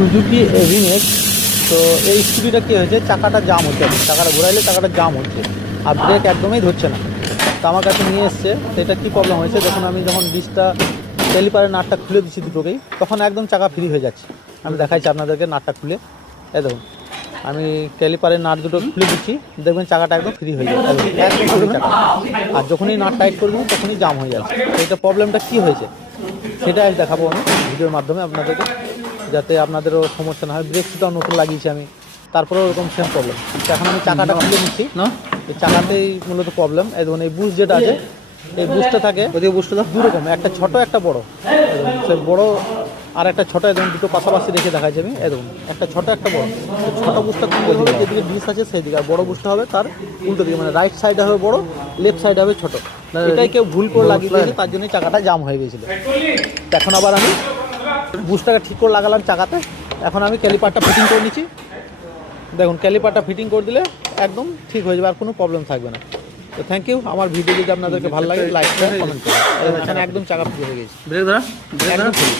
Suzuki এভিনেক্স। তো এই স্কুটিটা কী হয়েছে, চাকাটা জাম হচ্ছে, চাকাটা ঘোরাইলে চাকাটা জাম হচ্ছে আর ব্রেক একদমই ধরছে না। তো আমার কাছে নিয়ে এসছে, তো এটা কী প্রবলেম হয়েছে দেখুন, আমি যখন ডিসটা ক্যালিপারের নাটটা খুলে দিচ্ছি দুটোকেই, তখন একদম চাকা ফ্রি হয়ে যাচ্ছে। আমি দেখাইছি আপনাদেরকে নাটটা খুলে, এই দেখুন আমি ক্যালিপারের নাট দুটো খুলে দিচ্ছি, দেখবেন চাকাটা একদম ফ্রি হয়ে যাচ্ছে, একদম ফ্রি চাকা। আর যখনই নাট টাইট করবো তখনই জাম হয়ে যাচ্ছে। তো এটা প্রবলেমটা কী হয়েছে সেটা আজ দেখাবো আমি ভিডিওর মাধ্যমে আপনাদেরকে, যাতে আপনাদেরও সমস্যা না হয়। ব্রেক শুটাও নতুন লাগিয়েছি আমি, তারপরেও ওরকম সেম প্রবলেম। এখন আমি চাকাটা খুলে নিচ্ছি, এই চাকাতেই মূলত প্রবলেম। এই ধরুন এই বুশ যেটা আছে, এই বুশটা থাকে বুশটা দু রকম, একটা ছোট একটা বড়। সে বড় আর একটা ছোটো, একদম দুটো পাশাপাশি রেখে দেখাচ্ছি আমি। একদম একটা ছোট একটা বড়। ছোট বুশটা কোন হবে, যেদিকে ডিস আছে সেই দিকে, আর বড় বুশটা হবে তার উল্টো দিকে, মানে রাইট সাইডে হবে বড়, লেফট সাইডে হবে ছোট। এটাই কেউ ভুল করে লাগিয়ে দিয়েছে, তার জন্যই চাকাটা জাম হয়ে গিয়েছিল। এখন আবার আমি বুশটাকে ঠিক করে লাগালাম চাকাতে। এখন আমি ক্যালিপারটা ফিটিং করে নিচ্ছি। দেখুন ক্যালিপারটা ফিটিং করে দিলে একদম ঠিক হয়ে যাবে, আর কোনো প্রবলেম থাকবে না। তো থ্যাংক ইউ। আমার ভিডিও যদি আপনাদেরকে ভালো লাগে লাইক করে কমেন্ট করুন। এখানে একদম চাকা ফ্রি হয়ে গেছে, ব্রেক ধরা একদম ফ্রি।